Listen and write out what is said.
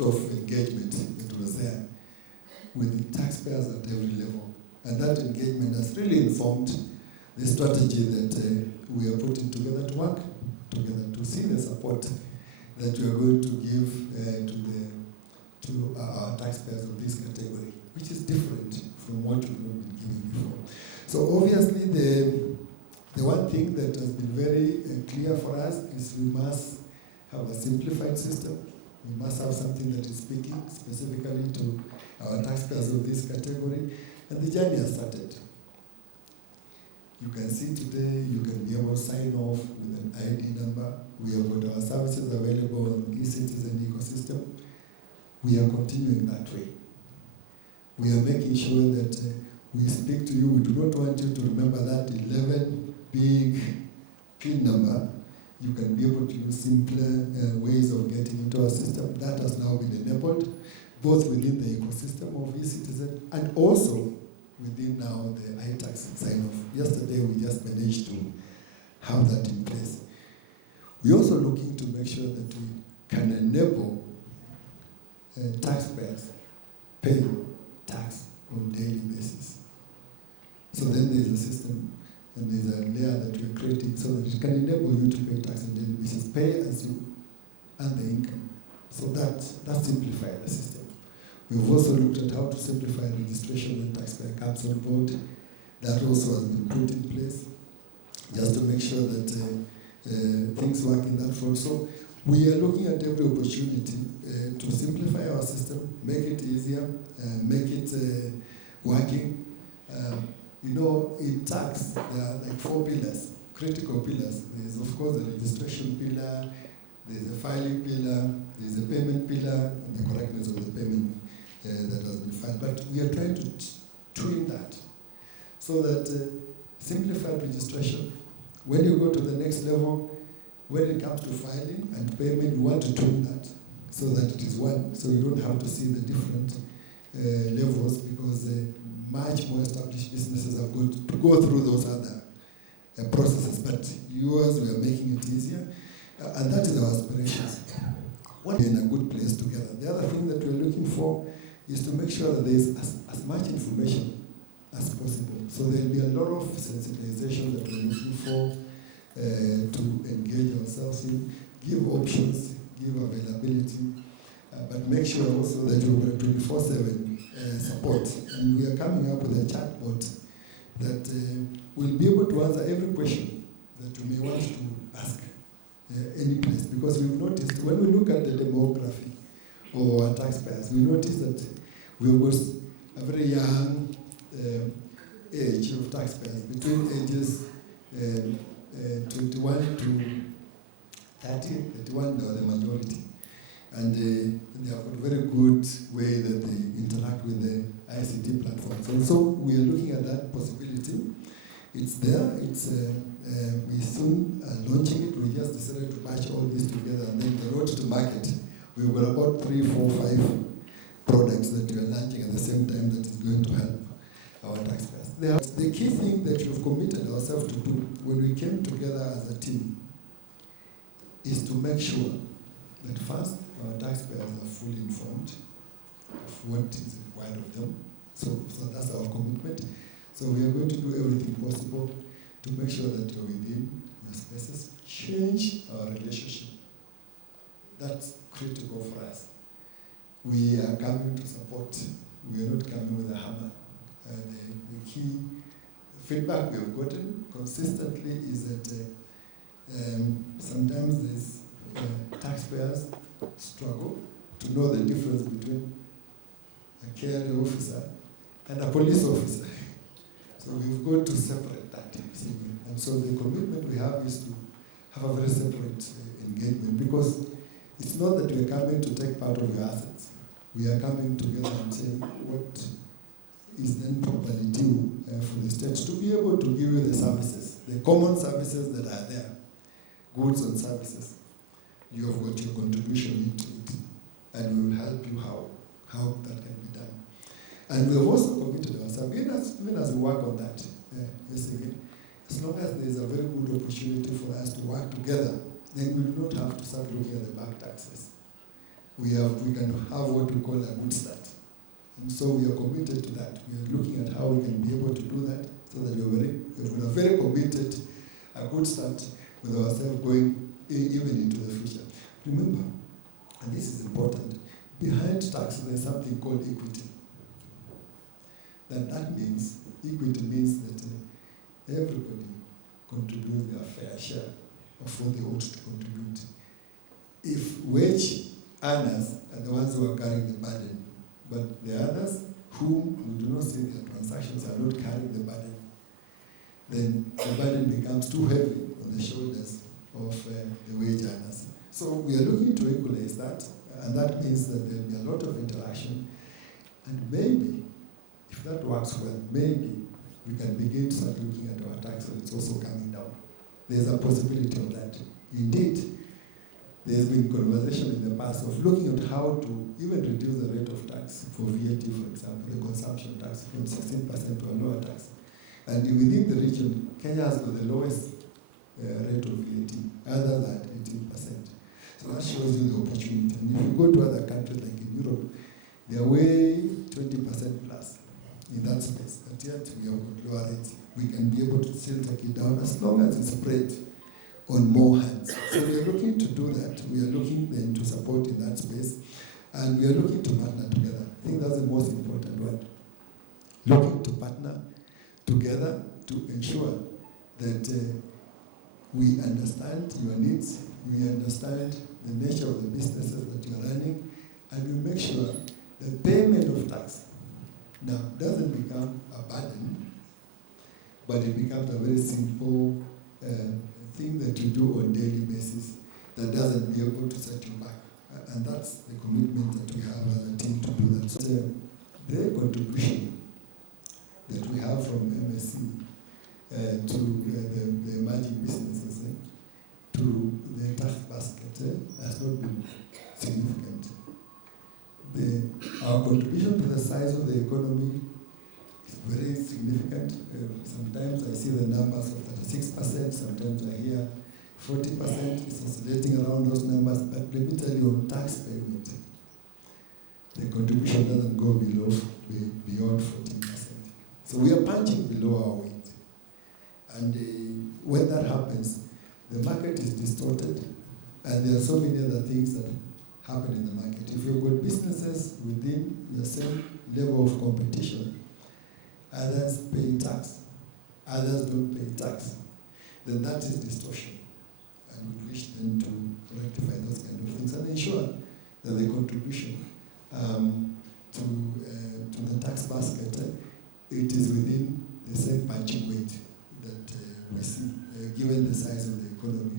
lot of engagement that was there with the taxpayers at every level. And that engagement has really informed the strategy that we are putting together to work together to see the support that we are going to give to our taxpayers of this category, which is different from what we've not been giving before. So obviously the one thing that has been very clear for us is we must have a simplified system. We must have something that is speaking specifically to our taxpayers of this category, and the journey has started. You can see today, you can be able to sign off with an ID number. We have got our services available on the e-citizen ecosystem. We are continuing that way. We are making sure that we speak to you. We do not want you to remember that 11 big PIN number. You can be able to use simpler ways of getting into our system. That has now been enabled, both within the ecosystem of e-citizen and also within now the iTax sign-off. Yesterday we just managed to have that in place. We're also looking to make sure that we can enable taxpayers pay tax on a daily basis. So then there's a system and there's a layer that we're creating so that it can enable you to pay tax on a daily basis, pay as you earn the income. So that simplifies the system. We've also looked at how to simplify registration when taxpayer comes on board. That also has been put in place, just to make sure that things work in that front. So we are looking at every opportunity to simplify our system, make it easier, make it working. You know, in tax, there are like 4 pillars, critical pillars. There's, of course, the registration pillar, there's a filing pillar, there's a payment pillar, and the correctness of the payment that has been filed. But we are trying to tune that so that simplified registration, when you go to the next level, when it comes to filing and payment, you want to tune that so that it is one, so you don't have to see the different levels, because much more established businesses have got to go through those other processes. But yours, we are making it easier, and that is our aspiration. We're in a good place together. The other thing that we're looking for is to make sure that there is as much information as possible. So there will be a lot of sensitization that we're looking for to engage ourselves in, give options, give availability, but make sure also that you've got 24/7 support. And we are coming up with a chatbot that will be able to answer every question that you may want to ask any place. Because we've noticed, when we look at the demography of our taxpayers, we notice that we've got a very young age of taxpayers, between ages 21 to 30, 31 are the majority. And they have a very good way that they interact with the ICT platforms. And so we are looking at that possibility. It's there. It's we soon are launching it. We just decided to match all this together, and then the road to market. We've got about 3, 4, 5 products that we are launching at the same time that is going to help our taxpayers. The key thing that we've committed ourselves to do when we came together as a team is to make sure that first, our taxpayers are fully informed of what is required of them. So that's our commitment. So we are going to do everything possible to make sure that you're within your spaces. Change our relationship. That's critical for us. We are coming to support. We are not coming with a hammer. The key feedback we have gotten consistently is that sometimes these taxpayers struggle to know the difference between a KRA officer and a police officer. So we've got to separate that. And so the commitment we have is to have a very separate engagement, because it's not that we are coming to take part of your assets. We are coming together and saying what is then properly due for the state to be able to give you the services, the common services that are there, goods and services. You have got your contribution into it, and we will help you how that can be done. And we have also committed ourselves, even as we work on that, as long as there is a very good opportunity for us to work together, then we do not have to start looking at the back taxes. we can have what we call a good start. And so we are committed to that. We are looking at how we can be able to do that so that we are very committed, a good start with ourselves going even into the future. Remember, and this is important, behind tax there's something called equity. That means, equity means that everybody contributes their fair share of what they ought to contribute. If wage earners are the ones who are carrying the burden, but the others whom we do not see their transactions are not carrying the burden, then the burden becomes too heavy on the shoulders of the wage earners. So we are looking to equalize that, and that means that there will be a lot of interaction, and maybe, if that works well, maybe we can begin to start looking at our tax rates also coming down. There's a possibility of that. Indeed, there's been conversation in the past of looking at how to even reduce the rate of tax for VAT, for example, the consumption tax from 16% to a lower tax. And within the region, Kenya has got the lowest rate of VAT, others are at 18%. So that shows you the opportunity. And if you go to other countries like in Europe, they are way 20% plus in that space. But yet we have got lower rates. We can be able to still take it down as long as it's spread on more hands. So we are looking to do that. We are looking then to support in that space. And we are looking to partner together. I think that's the most important one. Looking to partner together to ensure that we understand your needs, we understand the nature of the businesses that you are running, and we make sure the payment of tax now doesn't become a burden, but it becomes a very simple thing that you do on a daily basis that doesn't be able to set you back. And that's the commitment that we have as a team to do that. So the contribution that we have from MSC to the emerging businesses, to the tax basket has not been significant. Our contribution to the size of the economy is very significant. Sometimes I see the numbers of 36%, sometimes I hear 40%. It's oscillating around those numbers, but let me tell you, on tax payment, the contribution doesn't go beyond 14%. So we are punching below our weight. And when that happens, the market is distorted, and there are so many other things that happen in the market. If you've got businesses within the same level of competition, others pay tax, others don't pay tax, then that is distortion. And we wish them to rectify those kind of things and ensure that the contribution to the tax basket, it is within the same punching weight that we see, given the size of the economy.